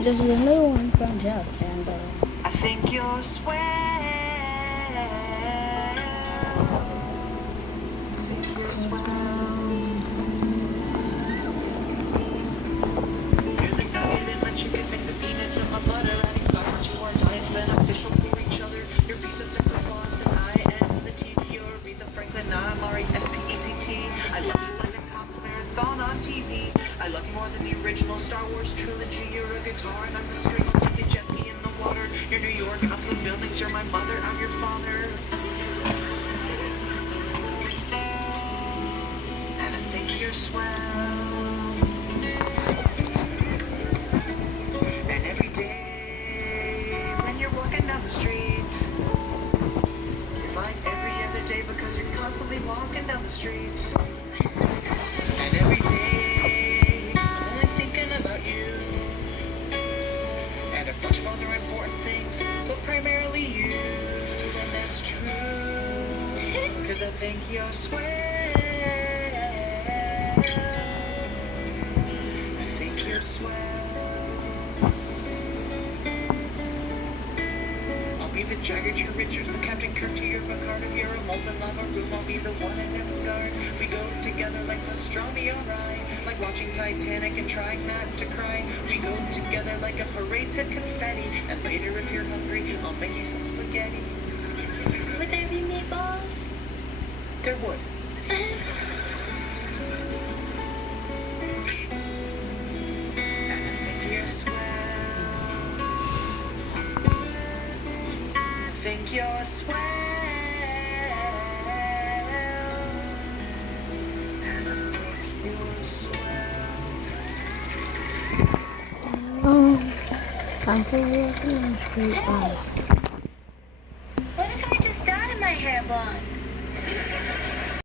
This is a new one from Jeff Campbell. I think you're swell. I think you're swell. You're the nugget in my chicken, make the peanuts in my butter. Adding fiber to our diets, beneficial for each other. You're piece of dental floss, and I am the TV. You're Aretha Franklin, I'm R-E-S-P-E-C-T. I love you like a Cops marathon on TV. I love you more than the original Star Wars trilogy. You're a guitar and I'm the strings, like the jet ski in the water. You're New York, I'm the buildings. You're my mother, I'm your father. And I think you're swell. And every day when you're walking down the street, it's like every other day because you're constantly walking down the street. And every day I'm only thinking about you and a bunch of other important things, but primarily you. And that's true, cause I think you're swell. I think you're swell. I'll be the Jagger to your Richards, the Captain Kirk to your Picard. If you're a molten lava room, I'll be the one in Everguard. We go together like pastrami, alright. Like watching Titanic and trying not to cry. We go together like a parade to confetti. And later, if you're hungry, I'll make you some spaghetti. Would there be meatballs? There would. And I think you're swell. Think you're swell. And I think you're swell. Oh, time for walking on the street. What if I just dyed my hair blonde?